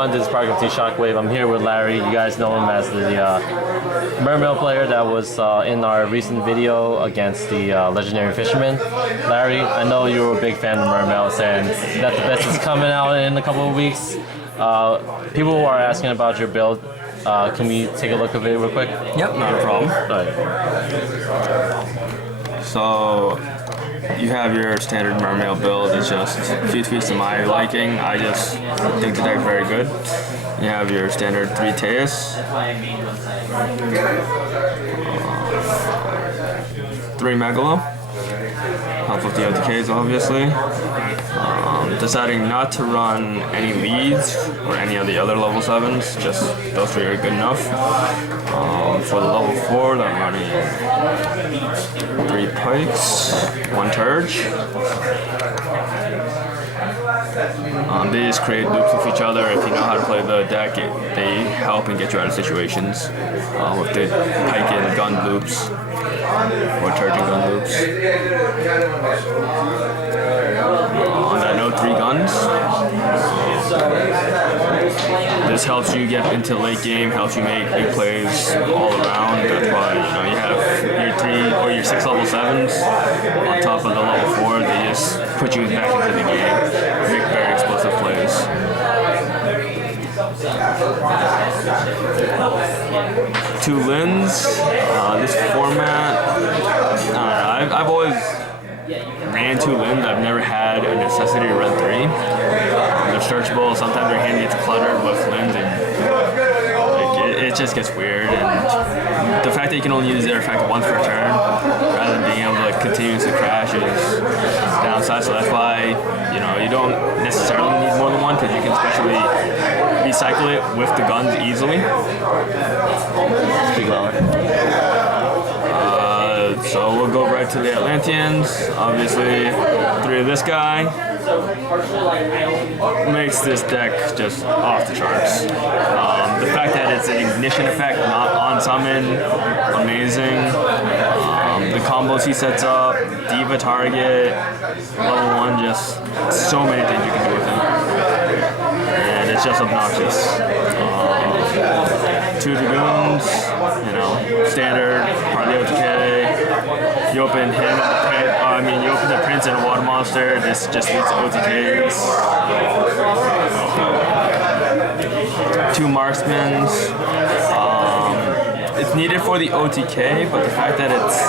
everyone, this is Parker of Shockwave. I'm here with Larry. You guys know him as the Mermail player that was in our recent video against the legendary fisherman. Larry, I know you're a big fan of Mermail, and that the best is coming out in a couple of weeks. People are asking about your build. Can we take a look at it real quick? Yep, not a problem. Right. So you have your standard Mermail build. It's just a few tweaks to my liking. I just think the deck's very good. You have your standard 3 Teus, 3 Megalo, help with the OTKs obviously. Deciding not to run any leads or any of the other level 7s, just those 3 are good enough. For the level 4, I'm running 3 Pikes, 1 Turge. They just create loops with each other. If you know how to play the deck, they help and get you out of situations with the Pike and gun loops or Turge and gun loops. On that note, 3 guns. This helps you get into late game, helps you make big plays all around. That's why you have your 3 or your 6 level 7s on top of the level 4. They just put you back into the game, make very explosive plays. Two Lins. This format, I've always ran 2 Lins. I've never had a necessity to run 3. They're searchable. Sometimes their hand gets cluttered with Lins, and it just gets weird. And the fact that you can only use their effect once per turn, rather than being able to continuously crash, is downside. So that's why you don't necessarily need more than 1, because you can especially recycle it with the guns easily. Speak louder. So we'll go right to the Atlanteans. Obviously, 3 of this guy makes this deck just off the charts. The fact that it's an ignition effect, not on summon, amazing. The combos he sets up, Diva target, level 1, just so many things you can do with him. And it's just obnoxious. 2 Dragoons, standard, part of the OTK. You open him, you open the Prince and a Water Monster. This just leads to OTKs. 2 Marksmans. It's needed for the OTK, but the fact that it's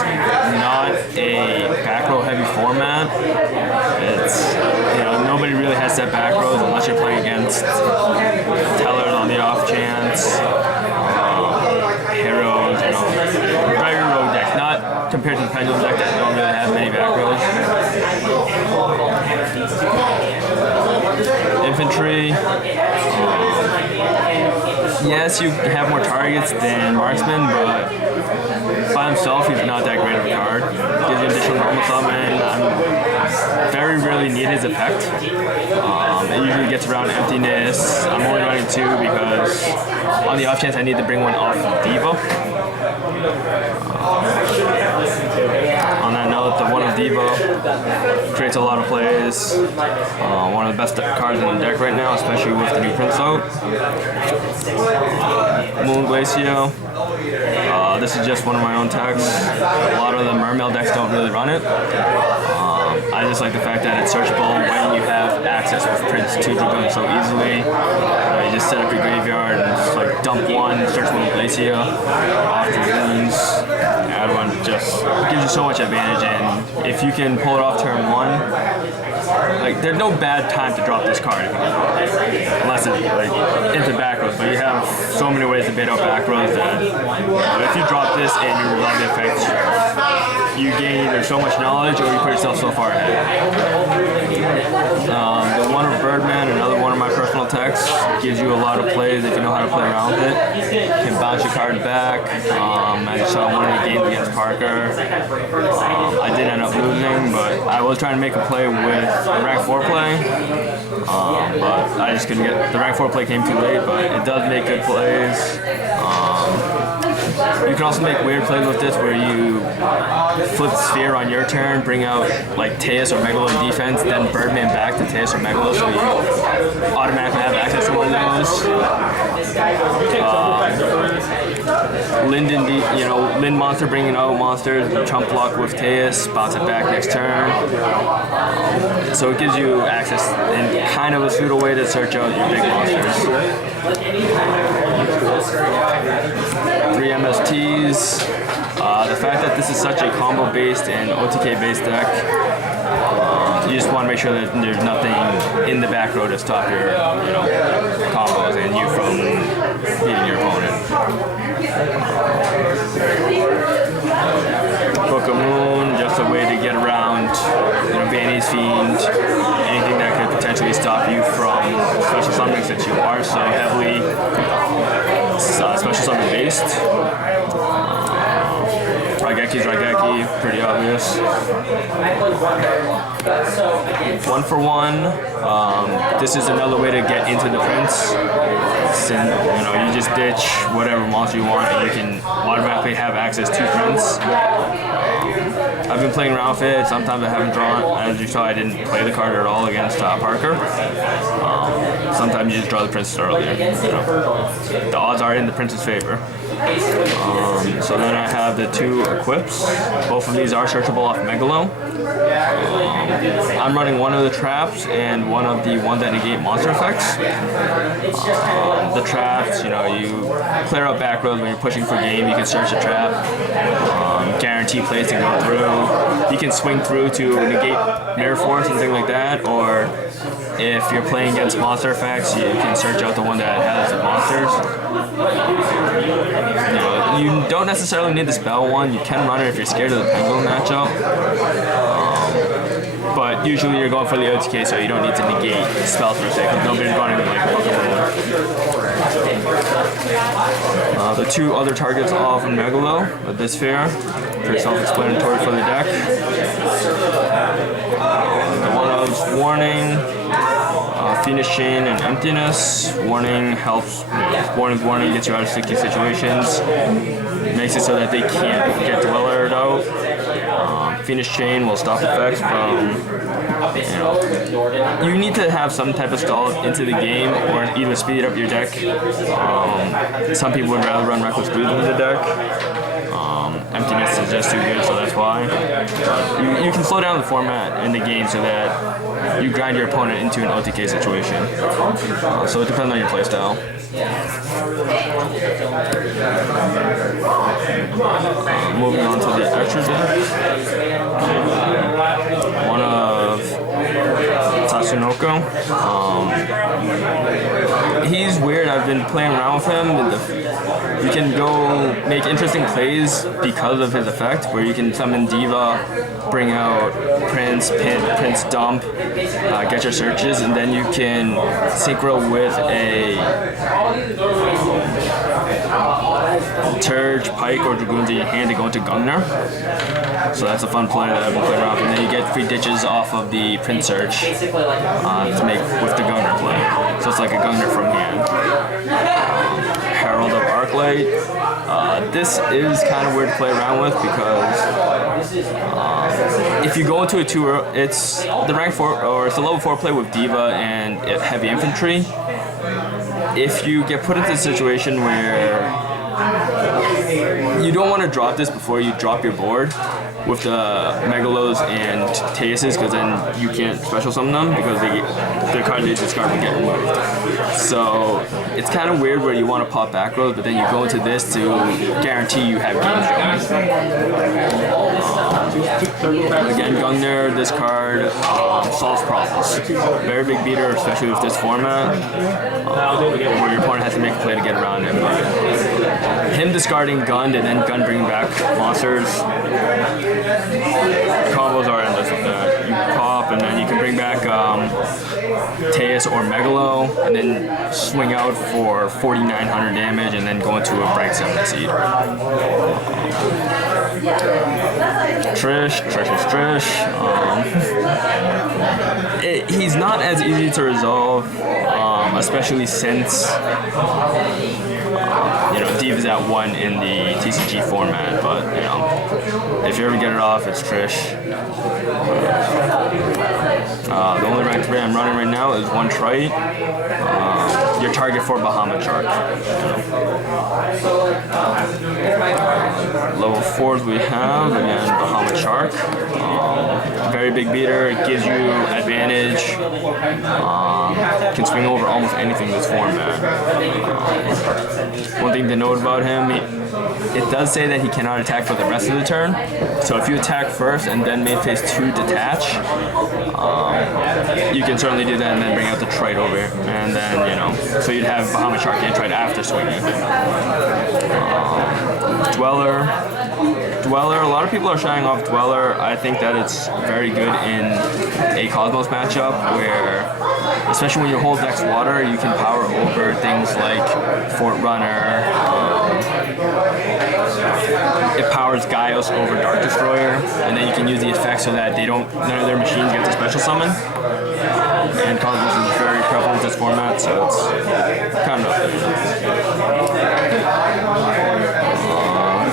not a back row heavy format, it's nobody really has set back rows unless you're playing against tellers on the off chance. Heroes, very rogue deck, not compared to the Pendulum deck that don't really have many back rows. Infantry. Yes, you have more targets than Marksman, but by himself, he's not that great of a card. Gives you additional normal summon. Very rarely need his effect. It usually gets around emptiness. I'm only running 2 because on the off chance I need to bring one off Diva. On that note, the 1 of Diva creates a lot of plays. One of the best cards in the deck right now, especially with the new Prince out. Moon Glacio. This is just one of my own decks. A lot of the Mermail decks don't really run it. I just like the fact that it's searchable when you have access with Prince 2 Dragoons so easily. You just set up your graveyard and just dump 1, search Moon Glacio off Dragoons. Add 1, just gives you so much advantage, and if you can pull it off turn 1, there's no bad time to drop this card if you can draw it, unless it's into back rows. But you have so many ways to bait out back rows that if you drop this and you resolve the effect, you gain either so much knowledge or you put yourself so far ahead. The 1 of Birdman, another one of my personal techs, gives you a lot of plays if you know how to play around with it. You can bounce your card back. I just saw one of the games against Parker. I did end up losing, but I was trying to make a play with rank 4 play. But I just couldn't get the rank 4 play came too late, but it does make good plays. You can also make weird plays with this where you flip sphere on your turn, bring out like Teus or Megalo in defense, then Birdman back to Teus or Megalo, so you automatically have access to one of those. Lind monster bringing out monsters, chump block with Teus, bounce it back next turn. So it gives you access in kind of a pseudo way to search out your big monsters. 3 MSTs. The fact that this is such a combo-based and OTK-based deck, you just want to make sure that there's nothing in the back row to stop your combos and you from beating your opponent. Book of Moon, just a way to get around Vanity's Fiend, anything that could potentially stop you from special summoning since you are so heavily special summon based. Raigeki's Raigeki, pretty obvious. 1 for 1. This is another way to get into the Prince. You just ditch whatever monster you want and you can automatically have access to Prince. I've been playing around with it. Sometimes I haven't drawn. As you saw, I didn't play the card at all against Parker. Sometimes you just draw the Prince earlier. The odds are in the Prince's favor. So then I have the 2 equips. Both of these are searchable off Megalo. I'm running one of the traps and one of the ones that negate monster effects. The traps, you clear out back rows when you're pushing for game. You can search a trap, guarantee plays to go through. You can swing through to negate Mirror Force and things like that, or if you're playing against monster effects, you can search out the one that has the monsters. You don't necessarily need the spell one. You can run it if you're scared of the Penguin matchup. But usually you're going for the OTK, so you don't need to negate spells per se, because nobody's running like Pokemon. The 2 other targets off in Megalo, with this sphere, pretty self-explanatory for the deck. The one of Warning, Phoenix Chain, and Emptiness. Warning helps, warning gets you out of sticky situations. Makes it so that they can't get Dwellered out. Phoenix Chain will stop effects from, you need to have some type of stall into the game or either speed up your deck. Some people would rather run Reckless Greed in the deck. Emptiness is just too good, so that's why. But you can slow down the format in the game so that you grind your opponent into an OTK situation. So it depends on your playstyle. Moving on to the extra deck. One of Tatsunoko. He's weird. I've been playing around with him. You can go make interesting plays because of his effect, where you can summon Diva, bring out Prince, Prince dump, get your searches, and then you can synchro with a Turge, Pike, or Dragoons in your hand to go into Gungnir. So that's a fun play that I've been playing around with. And then you get free ditches off of the Prince Search to make with the Gungnir play. So it's like a Gungnir from hand. Herald of Arclight. This is kind of weird to play around with because if you go into a 2, it's the rank 4 or it's a level 4 play with Diva and heavy infantry. If you get put into a situation where you don't want to drop this before you drop your board with the Megalos and Teuses, because then you can't special summon them because their card they discard will get removed. So it's kind of weird where you want to pop back rows, but then you go into this to guarantee you have games going. Again, Gungnir, this card solves problems. Very big beater, especially with this format, where your opponent has to make a play to get around him. But him discarding Gun and then Gun bringing back monsters, combos are endless with that. You pop and then you can bring back Teus or Megalo, and then swing out for 4,900 damage, and then go into a break 7 seed. Trish is Trish. He's not as easy to resolve, especially since Deep is at 1 in the TCG format, but if you ever get it off, it's Trish. The only rank 3 I'm running right now is 1 Trite. Your target for Bahamut Shark. Level 4s we have, again, Bahamut Shark. Very big beater, it gives you advantage. Can swing over almost anything in this format. One thing to note about him, it does say that he cannot attack for the rest of the turn. So if you attack first and then main phase 2 detach, you can certainly do that and then bring out the Trite over. And then, so you'd have Bahamut Shark and Trite after swinging. Dweller, a lot of people are shying off Dweller. I think that it's very good in a Cosmos matchup where, especially when your whole deck's water, you can power over things like Fort Runner. It powers Gaios over Dark Destroyer, and then you can use the effect so that none of their machines get to special summon. And Cosmos is very prevalent in this format, so it's kind of up there.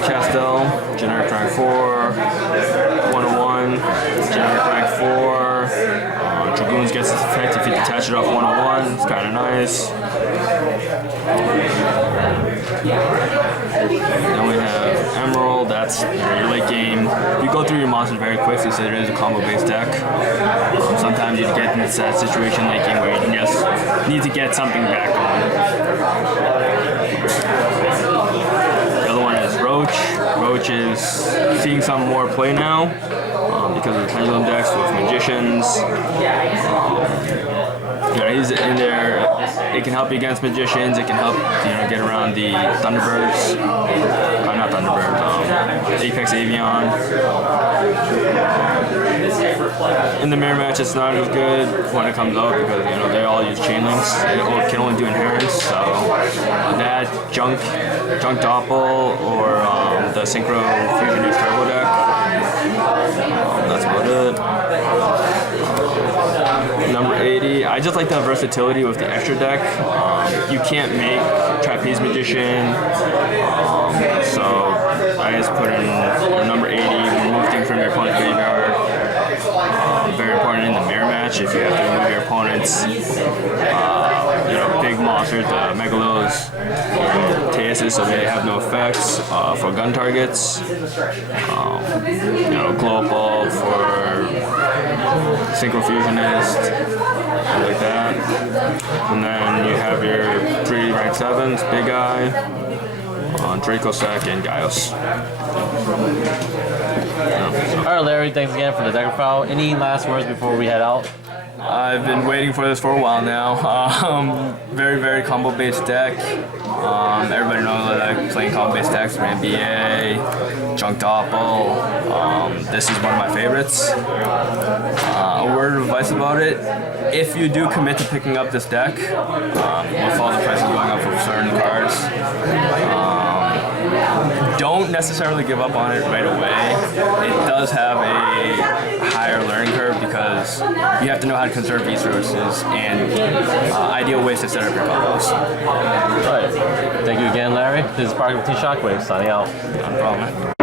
Castel, generic rank 4, 101, generic rank 4. Dragoons gets its effect if you detach it off 101, it's kind of nice. Then we have Emerald, that's your late game. You go through your monsters very quickly, so it is a combo based deck. Sometimes you get in that situation late game where you just need to get something back on. The other one is Roach. Roach is seeing some more play now because of the Pendulum decks with Magicians. He's in there. It can help you against Magicians. It can help get around the Thunderbirds. Not Thunderbirds. Apex Avion. In the mirror match, it's not as good when it comes out because they all use chain links. It can only do inherents. So that Junk Doppel or the Synchro Fusionist Turbo deck. That's about it. Number 80, I just like the versatility with the extra deck. You can't make Trapeze Magician, so I just put in number 80, remove things from your opponent's graveyard. Very important in the mirror match if you have to remove your opponent's big monsters, the Megalos, Teases, so they have no effects for gun targets. Glow Ball for Synchro Fusionist, like that. And then you have your 3 rank 7s, Big Eye, Dracossack, and Gaios. Alright, Larry, thanks again for the deck profile. Any last words before we head out? I've been waiting for this for a while now. Very, very combo-based deck. Everybody knows that I like playing combo-based decks for NBA, Junk Doppel. This is one of my favorites. A word of advice about it: if you do commit to picking up this deck, with all the prices going up for certain cards, don't necessarily give up on it right away. It does have a higher learning curve because you have to know how to conserve resources and ideal ways to set up your combos. Right. Thank you again, Larry. This is Parker with Team Shockwave signing out. No problem.